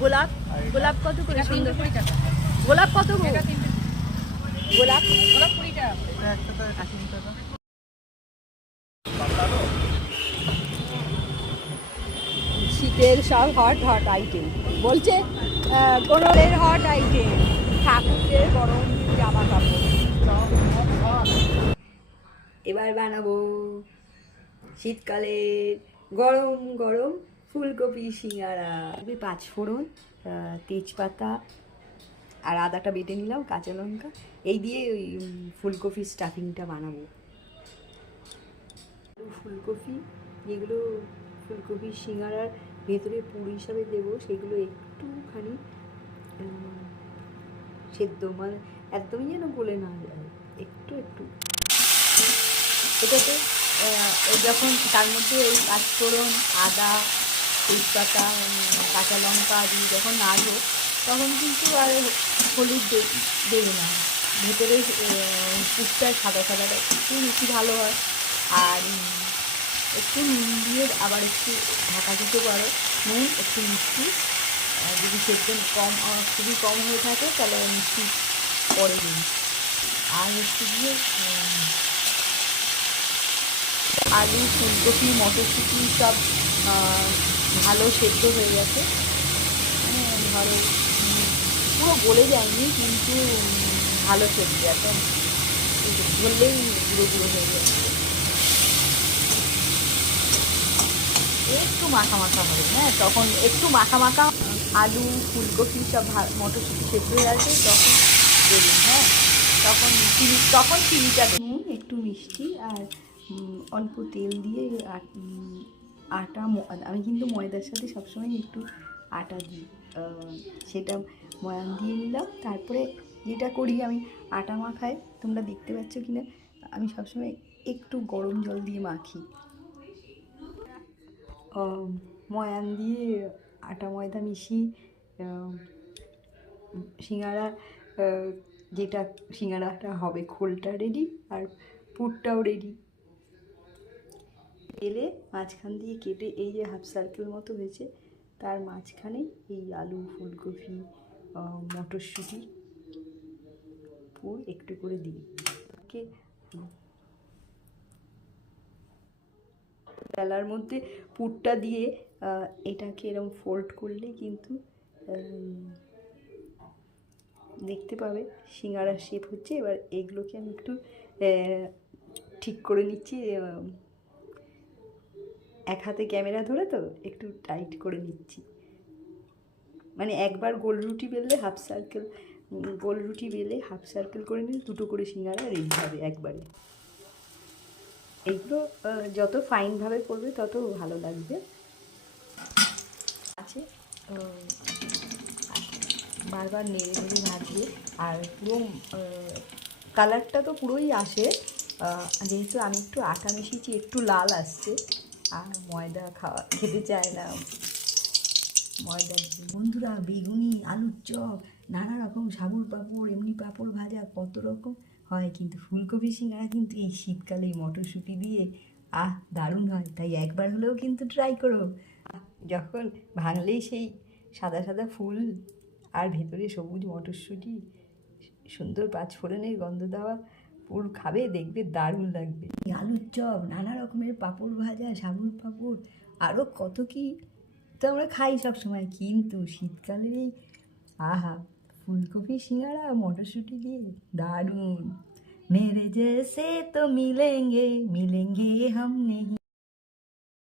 গোলাপ গোলাপ কত করে? সুন্দর 20 টাকা। গোলাপ কত করে? এটা 3 গোলাপ গোলাপ 20 টাকা। শীতের সব হট হট আইটেম বলছে, কোনো হট আইটেম, ঠাকুরের গরম জামা কাপড়। এবার বানাবো শীতকালে গরম গরম ফুলকপি সিঙ্গারা। 5 ফোড়ন, তেজপাতা আর আদাটা বেটে নিলাম, কাঁচা লঙ্কা, এই দিয়ে ওই ফুলকপির স্টাফিংটা বানাবো। ফুলকপি যেগুলো ফুলকপির সিঙ্গারার ভেতরে পুর হিসাবে দেবো, সেগুলো একটুখানি সেদ্ধ, মানে একদমই যেন গলে না যায়, একটু একটু এটাতে যখন তার মধ্যে ওই 5 ফোড়ন, আদা, তেজপাতা, কাঁচা লঙ্কা দিয়ে যখন নাড়বো, তখন কিন্তু আর হলুদ দেবে না, ভেতরে পুরটা সাদা সাদাটা একটু বেশি ভালো হয়। আর একটু নুন দিয়ে আবার একটু ঢাকা দিতে পারো, নুন একটু মিষ্টি, যদি সেদ্ধ কম খুবই কম হয়ে থাকে তাহলে মিষ্টি পরে দিন। আর একটু দিয়ে আলু, ফুলকপি, মটরশুঁটি সব ভালো সেদ্ধ হয়ে গেছে, ধরো পুরো গলে যায়নি কিন্তু ভালো সেদ্ধ, এখন বললেই গুঁড়ো গুঁড়ো হয়ে যাচ্ছে। একটু মাখা মাখা হবে, হ্যাঁ, তখন একটু মাখা মাখা আলু, ফুলকপি সব মটরশুঁটি সেদ্ধ হয়ে আসবে, তখন দেবেন, হ্যাঁ, তখন চিনিটা নুন, একটু মিষ্টি আর অল্প তেল দিয়ে আটা, আমি কিন্তু ময়দার সাথে সবসময় একটু আটা দিই, সেটা ময়ান দিয়ে নিলাম। তারপরে যেটা করি আমি আটা মাখাই, তোমরা দেখতে পাচ্ছ কিনা, আমি সবসময় একটু গরম জল দিয়ে মাখি, ময়ান দিয়ে আটা ময়দা মিশিয়ে সিঙ্গারা, যেটা সিঙ্গারাটা হবে খোলটা রেডি আর পুরটাও রেডি। তেলে মাঝখান দিয়ে কেটে এই যে হাফ সার্কেল মতো হয়েছে, তার মাঝখানে এই আলু, ফুলকপি, মটরশুঁটি পুর একটু করে দিই। বেলার মধ্যে পুরটা দিয়ে এটাকে এরকম ফোল্ড করলে কিন্তু দেখতে পাবে সিঙ্গারার শেপ হচ্ছে। এবার এগুলোকে আমি একটু ঠিক করে নিচ্ছি, এক হাতে ক্যামেরা ধরে তো একটু টাইট করে নিচ্ছি, মানে একবার গোল রুটি বেললে হাফ সার্কেল, গোল রুটি বেলে হাফ সার্কেল করে নিলে দুটো করে সিঙ্গারা রেডি হবে একবারে। এইগুলো যত ফাইনভাবে করবে তত ভালো লাগবে। আছে বারবার নেড়ে নেড়ে ভাজবে, আর পুরো কালারটা তো পুরোই আসে, যেহেতু আমি একটু আটা মিশিয়েছি একটু লাল আসছে, আর ময়দা খেতে চায় না ময়দা। বন্ধুরা, বেগুনি, আলুর চপ, নানা রকম সাবুর পাঁপড়, এমনি পাঁপড় ভাজা কত রকম হয়, কিন্তু ফুলকপি সিঙ্গারা কিন্তু এই শীতকালে মটরশুঁটি দিয়ে দারুণ হয়। তাই একবার হলেও কিন্তু ট্রাই করো। যখন ভাঙলেই সেই সাদা সাদা ফুল আর ভেতরে সবুজ মটরশুঁটি, সুন্দর 5 ফোড়নের গন্ধ দেওয়া পুর খাবে, দেখবে দারুণ লাগবে। আলুর চপ, নানা রকমের পাঁপড় ভাজা, সাবুর পাঁপড়, আরও কত কি তো আমরা খাই সব সময়, কিন্তু শীতকালে এই ফুলকপি সিঙ্গারা মটরশুঁটি দিয়ে দারুণ। মেরে জैसे तो मिलेंगे मिलेंगे हम नहीं।